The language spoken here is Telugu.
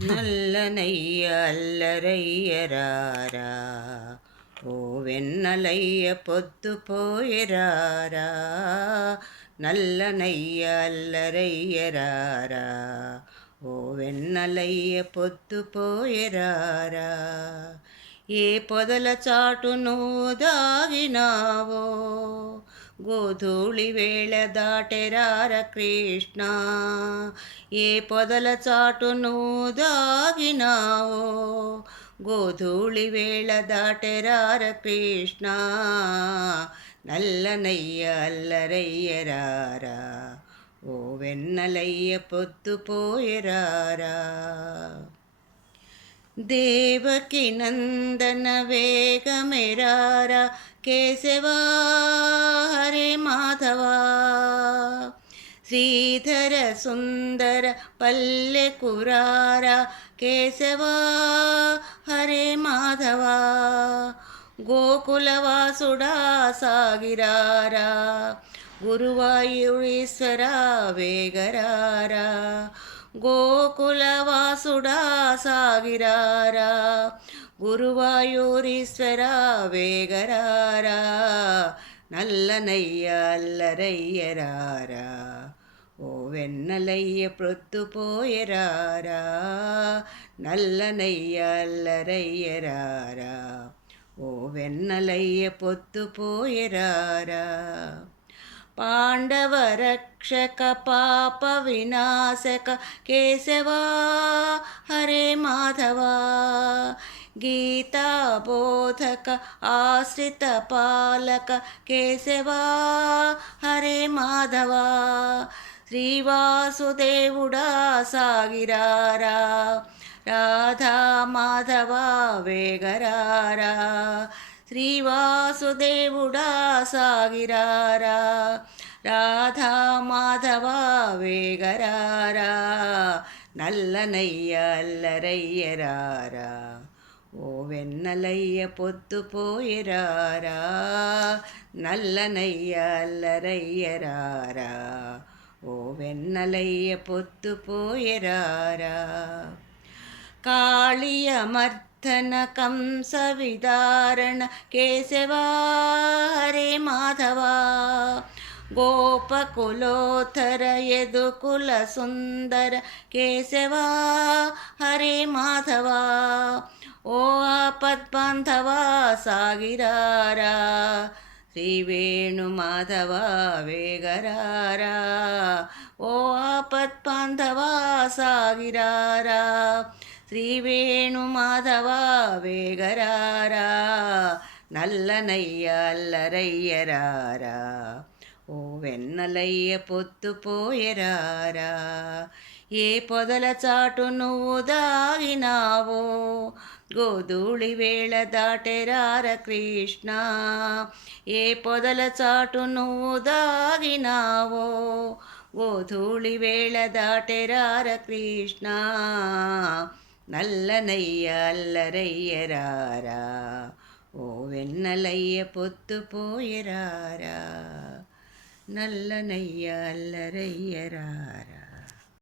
నల్లనయ్య అల్లరయ్యరారా ఓ వెన్నలయ్య పొద్దుపోయరారా నల్లనయ్య అల్లరయ్యరారా ఓ వెన్నలయ్య పొద్దుపోయరారా ఏ పొదల చాటు నువ్వు దాగినావో గోధూళి వేళ దాటెరార కృష్ణ ఏ పొదల చాటు నువ్వు దాగినావో గోధూళి వేళ దాటెరార కృష్ణ నల్లనయ్య అల్లరయ్యరారా ఓ వెన్నలయ్య పొద్దుపోయరారా దేవకి నందన వేగమెరారా కేశవా హరే మాధవా శ్రీధర సుందర పల్లె కురారా కేశవా హరే మాధవా గోకులవాసుడా సాగిరారా గురువాయూరీశ్వర వేగరారా గోకులవాసుడా సాగిరారా గురువాయూరీశ్వర వేగరారా నల్లనయ్య అల్లరయ్యరారా ఓ వెన్నలయ్య ప్రొద్దుపోయరారా నల్లనయ్య అల్లరయ్యరారా ఓ వెన్నలయ్య పొద్దుపోయరారా పాండవ రక్షక పాప వినాశక కేశవా హరే మాధవా గీతాబోధక ఆశ్రిత పాలక కేశవా హరే మాధవా శ్రీవాసుదేవుడా సాగిరారా రాధా మాధవా వేగరారా శ్రీవాసుదేవుడా సాగిరారా రాధా మాధవా వేగరారా నల్లనయ్య అల్లరయ్యరారా ఓ వెన్నలయ్య పొద్దుపోయరారా నల్లనయ్య అల్లరయ్యరారా ఓ వెన్నలయ్య పొద్దుపోయరారా కాళియమర్దన కంస విదారణ కేశవా హరే మాధవా గోపకులోత్తర యదుకుల సుందర కేశవా హరే మాధవా ఓ ఆపద్బాంధవా సాగిరారా శ్రీ వేణు మాధవ వేగరారా ఓ ఆపద్బాంధవా సాగిరారా శ్రీ వేణు మాధవ వేగరారా నల్లనయ్య అల్లరయ్యరారా ఓ వెన్నలయ్య పొద్దుపోయరారా ఏ పొదల చాటు నువ్వు దాగినావో గోధూళి వేళ దాటెరార కృష్ణ ఏ పొదల చాటు నువ్వు దాగినావో గోధూళి వేళ దాటెరార కృష్ణ నల్లనయ్య అల్లరయ్యరారా ఓ వెన్నలయ్య పొద్దుపోయరారా నల్లనయ్య అల్లరయ్యరారా